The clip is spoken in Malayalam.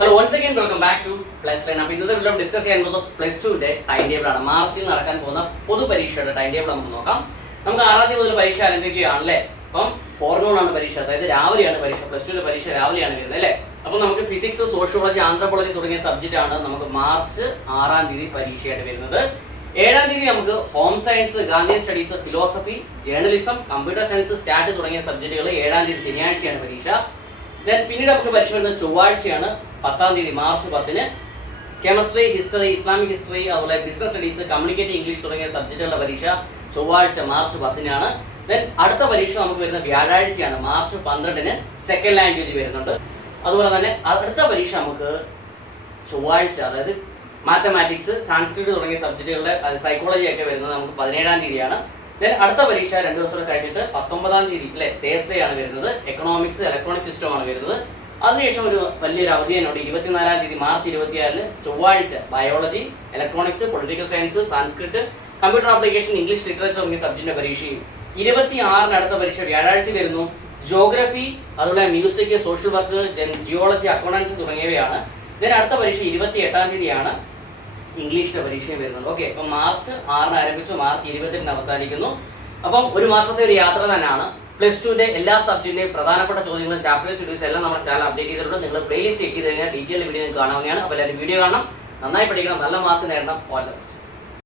Hello once again welcome back to plus line. അപ്പോൾ ഇന്നത്തെ വീഡിയോ ഡിസ്കസ് ചെയ്യാൻ പോകുന്നത് പ്ലസ് ടുവിന്റെ ടൈം ടേബിൾ ആണ്. മാർച്ചിൽ നടക്കാൻ പോകുന്ന പൊതുപരീക്ഷയുടെ ടൈം ടേബിൾ നമുക്ക് നോക്കാം. നമുക്ക് 6 തീയതി മുതൽ പരീക്ഷ ആരംഭിക്കുകയാണല്ലേ. അപ്പം ഫോർനൂണാണ് പരീക്ഷ, അതായത് രാവിലെയാണ് പരീക്ഷ. പ്ലസ് ടുവിന്റെ പരീക്ഷ രാവിലെയാണ് വരുന്നത് അല്ലേ. അപ്പോൾ നമുക്ക് ഫിസിക്സ്, സോഷ്യോളജി, ആന്ത്രോപോളജി തുടങ്ങിയ സബ്ജക്റ്റ് ആണ് നമുക്ക് മാർച്ച് 6 തീയതി പരീക്ഷയായിട്ട് വരുന്നത്. 7 തീയതി നമുക്ക് home science, Gandhian studies, philosophy, journalism, computer science, stat തുടങ്ങിയ സബ്ജക്റ്റുകൾ 7 തീയതി ശനിയാഴ്ചയാണ് പരീക്ഷ. പിന്നീട് നമുക്ക് പരീക്ഷ വരുന്നത് ചൊവ്വാഴ്ചയാണ് 10 തീയതി മാർച്ച് 10-ന്. കെമിസ്ട്രി, ഹിസ്റ്ററി, ഇസ്ലാമിക് ഹിസ്റ്ററി, അതുപോലെ ബിസിനസ് സ്റ്റഡീസ്, കമ്മ്യൂണിക്കേറ്റീവ് ഇംഗ്ലീഷ് തുടങ്ങിയ സബ്ജക്റ്റുകളുടെ പരീക്ഷ ചൊവ്വാഴ്ച മാർച്ച് 10-നാണ്. അടുത്ത പരീക്ഷ നമുക്ക് വരുന്ന വ്യാഴാഴ്ചയാണ് മാർച്ച് 12-ന്. സെക്കൻഡ് ലാംഗ്വേജ് വരുന്നുണ്ട്. അതുപോലെ തന്നെ അടുത്ത പരീക്ഷ നമുക്ക് ചൊവ്വാഴ്ച, അതായത് മാത്തമാറ്റിക്സ്, സാൻസ്ക്രിറ്റ് തുടങ്ങിയ സബ്ജക്റ്റുകളുടെ സൈക്കോളജി ഒക്കെ വരുന്നത് നമുക്ക് 17 തീയതിയാണ്. അടുത്ത പരീക്ഷ 2 ദിവസം കഴിഞ്ഞിട്ട് 19 തീയതി അല്ലെ, തേഴ്സ്ഡേ ആണ് വരുന്നത്. എക്കണോമിക്സ്, ഇലക്ട്രോണിക് സിസ്റ്റം ആണ് വരുന്നത്. അതിനുശേഷം ഒരു വലിയൊരു അവധിയുണ്ട് 24 തീയതി മാർച്ച് 24-ന് ചൊവ്വാഴ്ച biology, electronics, political science, Sanskrit, computer application, English literature തുടങ്ങിയ സബ്ജക്റ്റിന്റെ പരീക്ഷയും. 26-ന് അടുത്ത പരീക്ഷ വ്യാഴാഴ്ച വരുന്നു. ജോഗ്രഫി, അതുപോലെ music, social work, geology, accountancy തുടങ്ങിയവയാണ്. അടുത്ത പരീക്ഷ 28 തീയതിയാണ് ഇംഗ്ലീഷിന്റെ പരീക്ഷയും വരുന്നത്. ഓക്കെ, അപ്പം മാർച്ച് 6-ന് ആരംഭിച്ചു, മാർച്ച് 28-ന് അവസാനിക്കുന്നു. അപ്പം ഒരു മാസത്തെ ഒരു യാത്ര തന്നെയാണ്. പ്ലസ് ടുവിന്റെ എല്ലാ സബ്ജക്റ്റിന്റെയും പ്രധാനപ്പെട്ട ചോദ്യങ്ങളും ചാപ്റ്റർ സ്റ്റഡീസ് എല്ലാം നമ്മുടെ ചാനൽ അപ്ഡേറ്റ് ചെയ്തിട്ടുണ്ട്. നിങ്ങൾ പ്ലേലിസ്റ്റ് ചെക്ക് ചെയ്ത് കഴിഞ്ഞാൽ ഡീറ്റെയിൽ വീഡിയോ നിങ്ങൾക്ക് കാണാവുന്നതാണ്. അപ്പോൾ എല്ലാവരും വീഡിയോ കാണണം, നന്നായി പഠിക്കണം, നല്ല മാർക്ക് നേടണം. All the best.